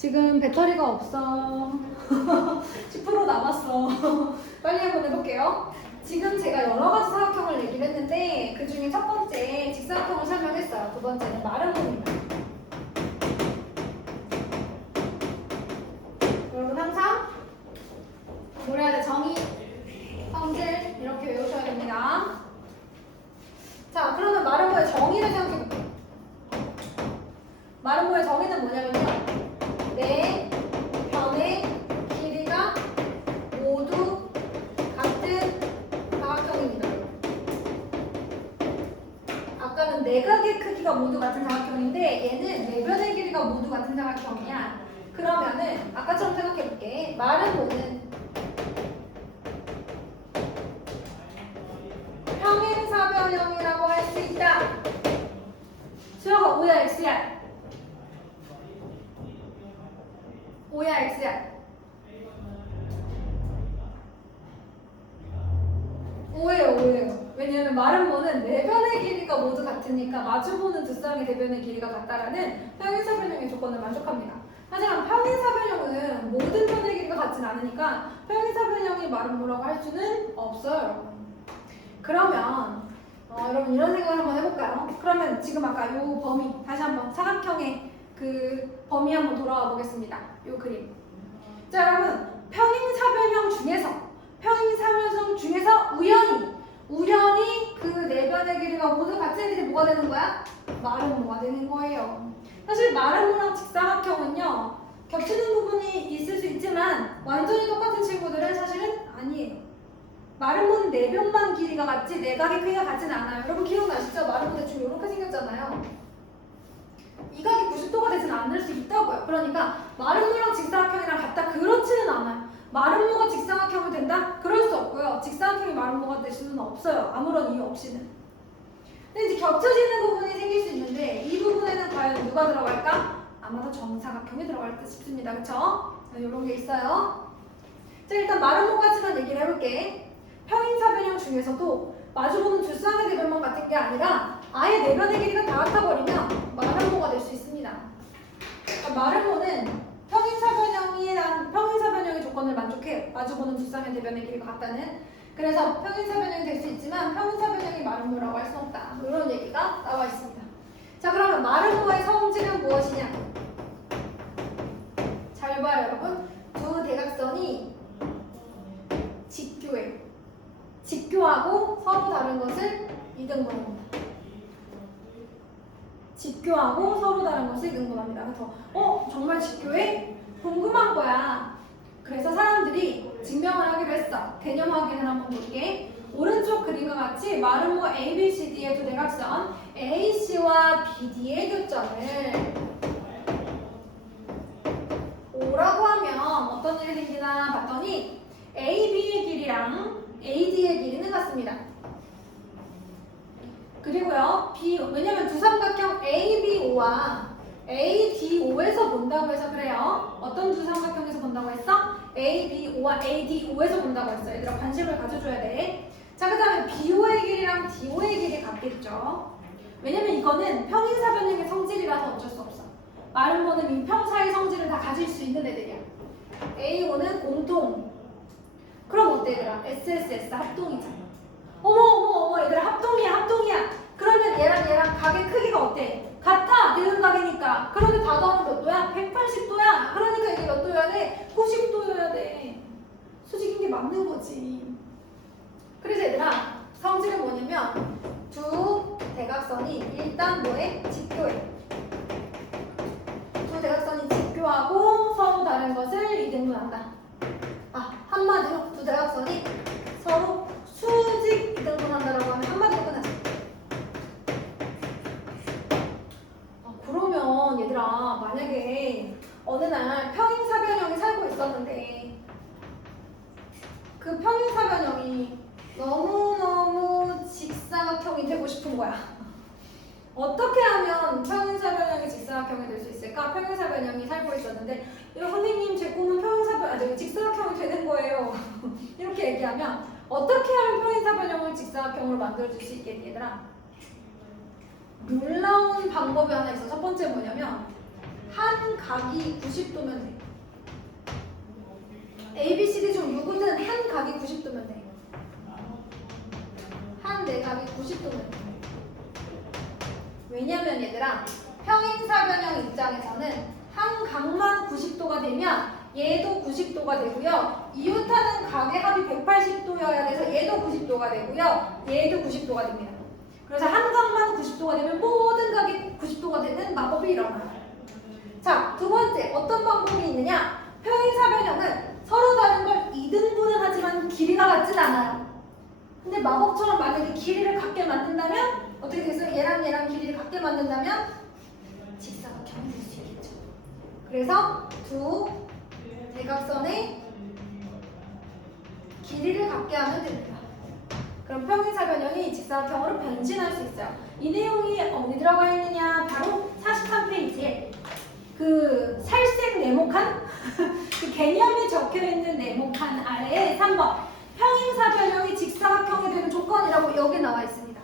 지금 배터리가 없어. 10% 남았어. 빨리 한번 해볼게요. 지금 제가 여러 가지 사각형을 얘기를 했는데 그 중에 첫 번째 직사각형을 설명했어요. 두 번째는 마른 부분입니다. 여러분 항상 뭘 해야 돼? 정의, 성질 이렇게 외우셔야 됩니다. 자, 그러면 마른 부의 정의를 생각해볼게요. 마른 부의 정의는 뭐냐면요. 네 변의 길이가 모두 같은 사각형입니다. 아까는 내각의 크기가 모두 같은 사각형인데 얘는 네 변의 길이가 모두 같은 사각형이야. 그러면은 아까처럼 생각해볼게. 마른 부는 평행사변형이라고 할 수 있다. 수영아 O야 X야? O야 X야? O예요. 왜냐면 마른 부는 네 변의 길이가 모두 같으니까 마주보는 두 쌍의 대변의 길이가 같다라는 평행사변형의 조건을 만족합니다. 하지만 평행사변형은 모든 변의 길이가 같진 않으니까 평행사변형이 마른 부라고 할 수는 없어요. 그러면 여러분 이런 생각을 한번 해볼까요? 그러면 지금 아까 요 범위 다시 한번 사각형의 그 범위 한번 돌아와 보겠습니다. 요 그림. 자 여러분 평행사변형 중에서 우연히 그 네 변의 길이가 모두 같은 애들이 뭐가 되는 거야? 마른 부가 되는 거예요. 사실 마른 부랑 직사각형은요 겹치는 부분이 있을 수 있지만 완전히 똑같은 친구들은 사실은 아니에요. 마른 부는 네 변만 길이가 같지 내각의 크기가 같지는 않아요. 여러분 기억나시죠? 마른 부 대충 이렇게 생겼잖아요. 이 각이 90도가 되지는 않을 수 있다고요. 그러니까 마른 부랑 직사각형이랑 같다 그렇지는 않아요. 마른 부가 직사각형이 된다? 그럴 수 없고요. 직사각형이 마른 부가 될 수는 없어요. 아무런 이유 없이는. 근데 이제 겹쳐지는 부분이 생길 수 있는데 이 부분에는 과연 누가 들어갈까? 아마도 정사각형이 들어갈 듯 싶습니다. 그쵸? 이런 게 있어요. 자 일단 마른 부까지만 얘기를 해볼게. 평행사변형 중에서도 마주보는 두 쌍의 대변만 같은 게 아니라 아예 네 변의 길이가 다 같아버리면 마른 부가 될 수 있습니다. 마른 부는 평행사변형의 조건을 만족해요. 마주보는 두 쌍의 대변의 길이가 같다는. 그래서 평행사변형이 될 수 있지만 평행사변형이 마른 부라고 할 수 없다. 이런 얘기가 나와 있습니다. 자 그러면 마른 부의 성질은 무엇이냐? 잘 봐요 여러분. 두 대각선이 직교해요. 직교하고 서로 다른 것을 이등분합니다. 직교하고 서로 다른 것을 이등분합니다. 그래서 정말 직교해? 궁금한 거야. 그래서 사람들이 증명을 하기로 했어. 개념 확인을 한번 볼게. 오른쪽 그림과 같이 마른 부가 A, B, C, D의 두 대각선 AC와 BD의 교점을 O라고 하면 어떤 일이 생기나 봤더니 AB의 길이랑 AD의 길이는 같습니다. 그리고요, 왜냐면 두 삼각형 ABO와 ADO에서 본다고 해서 그래요. 어떤 두 삼각형에서 본다고 했어? ABO와 ADO에서 본다고 했어. 얘들아 관심을 가져줘야 돼. 자, 그 다음에 BO의 길이랑 DO의 길이 같겠죠. 왜냐면 이거는 평행사변형의 성질이라서 어쩔 수 없어. 마른 부는 민평사의 성질을 다 가질 수 있는 애들이야. AO는 공통. 그럼 어때 얘들아? SSS 합동이잖아. 어머 얘들아 합동이야. 그러면 얘랑 각의 크기가 어때? 같아. 대등각이니까. 그런데 다 더하면 몇 도야? 180도야. 그러니까 이게 몇 도여야 돼? 90도여야 돼. 수직인 게 맞는 거지. 그래서 얘들아 성질은 뭐냐면 두 대각선이 일단 뭐해? 직교해. 두 대각선이 직교하고 서로 다른 것을 이등분한다. 한마디로 두 대각선이 서로 수직 이등분한다라고 하면 한마디로 끝나죠. 그러면 얘들아 만약에 어느 날 평행사변형이 살고 있었는데 그 평행사변형이 너무너무 직사각형이 되고 싶은 거야. 어떻게 하면 평행사변형이 직사각형이 될 수 있을까? 평행사변형이 살고 있었는데 선생님 제 꿈은 직사각형이 되는 거예요. 이렇게 얘기하면 어떻게 하면 평행사변형을 직사각형으로 만들어줄 수 있겠니 얘들아? 놀라운 방법이 하나 있어. 첫 번째 뭐냐면 한 각이 90도면 돼. ABCD 중 누구든 한 각이 90도면 돼. 한 내각이 90도면 돼. 왜냐면 얘들아, 평행사변형 입장에서는 한 각만 90도가 되면 얘도 90도가 되고요. 이웃하는 각의 합이 180도여야 돼서 얘도 90도가 되고요. 얘도 90도가 됩니다. 그래서 한 각만 90도가 되면 모든 각이 90도가 되는 마법이 일어나요. 자, 두 번째 어떤 방법이 있느냐? 평행사변형은 서로 다른 걸 이등분은 하지만 길이가 같진 않아요. 근데 마법처럼 만약에 길이를 같게 만든다면 어떻게 되겠어요? 얘랑 길이를 같게 만든다면 직사각형이 될 수 있겠죠. 그래서 두 대각선의 길이를 같게 하면 됩니다. 그럼 평행사변형이 직사각형으로 변신할 수 있어요. 이 내용이 어디 들어가 있느냐? 바로 43페이지에 그 살색 네모칸 그 개념이 적혀있는 네모칸 아래에 3번 평행사변형이 직사각형이 되는 조건이라고 여기 나와 있습니다.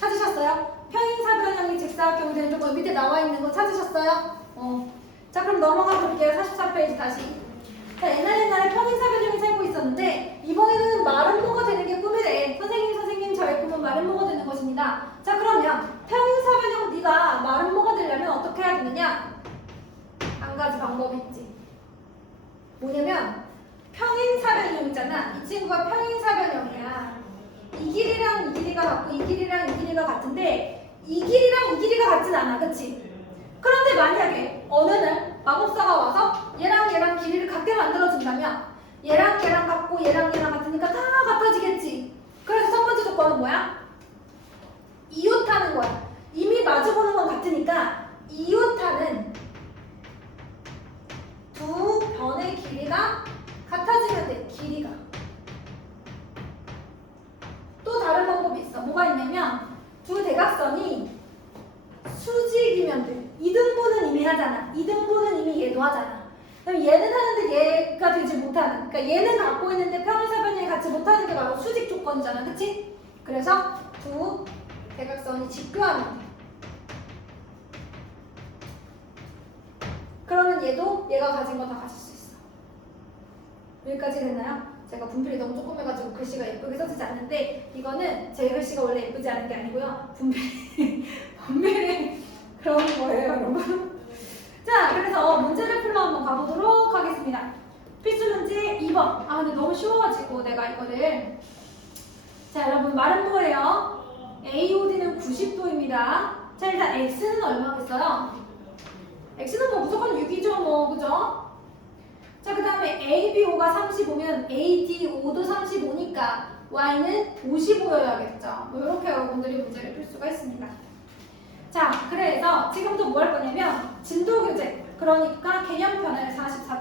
찾으셨어요? 평행사변형이 직사각형이 되는 조건 밑에 나와 있는 거 찾으셨어요? 자, 그럼 넘어가 볼게요. 44페이지 다시. 자, 옛날에 평행사변형이 살고 있었는데 이번에는 마름모가 되는 게 꿈이래. 선생님 저의 꿈은 마름모가 되는 것입니다. 자, 그러면 평행사변형 네가 마름모가 되려면 어떻게 해야 되느냐? 한 가지 방법이 있지. 뭐냐면 평행사변형이잖아. 이 친구가 평행사변형이야. 이 길이랑 이 길이가 같고 이 길이랑 이 길이가 같은데 이 길이랑 이 길이가 같진 않아. 그치? 그런데 만약에 어느 날 마법사가 와서 얘랑 길이를 같게 만들어준다면 얘랑 같고 얘랑 같으니까 다 같아지겠지. 그래서 첫 번째 조건은 뭐야? 이웃하는 거야. 이미 마주보는 건 같으니까 이웃하는 두 변의 길이가 같아지면 돼. 길이가. 또 다른 방법이 있어. 뭐가 있냐면 두 대각선이 수직이면 돼. 2등분은 이미 하잖아. 2등분은 이미 얘도 하잖아. 그럼 얘는 하는데 얘가 되지 못하는. 그러니까 얘는 갖고 있는데 평행사변형이 같이 못하는 게 바로 수직 조건이잖아. 그치? 그래서 두 대각선이 직교하면 돼. 그러면 얘도 얘가 가진 거 다 가질 수 있어. 여기까지 됐나요? 제가 분필이 너무 조그매가지고 글씨가 예쁘게 써지지 않는데 이거는 제 글씨가 원래 예쁘지 않은 게 아니고요. 분필이 그런 거예요, 여러분. 자, 그래서 문제를 풀러 한번 가보도록 하겠습니다. 필수 문제 2번. 근데 너무 쉬워가지고 내가 이거를. 자, 여러분 말은 뭐예요? AOD는 90도입니다. 자, 일단 X는 얼마겠어요? X는 뭐 무조건 6이죠, 뭐, 그죠? 자, 그 다음에 ABO가 35면 ADO도 35니까 Y는 55여야겠죠. 뭐 이렇게 여러분들이 문제를 풀 수가 있습니다. 자, 그래서 지금부터 뭐 할 거냐면 진도 교재, 그러니까 개념편을 44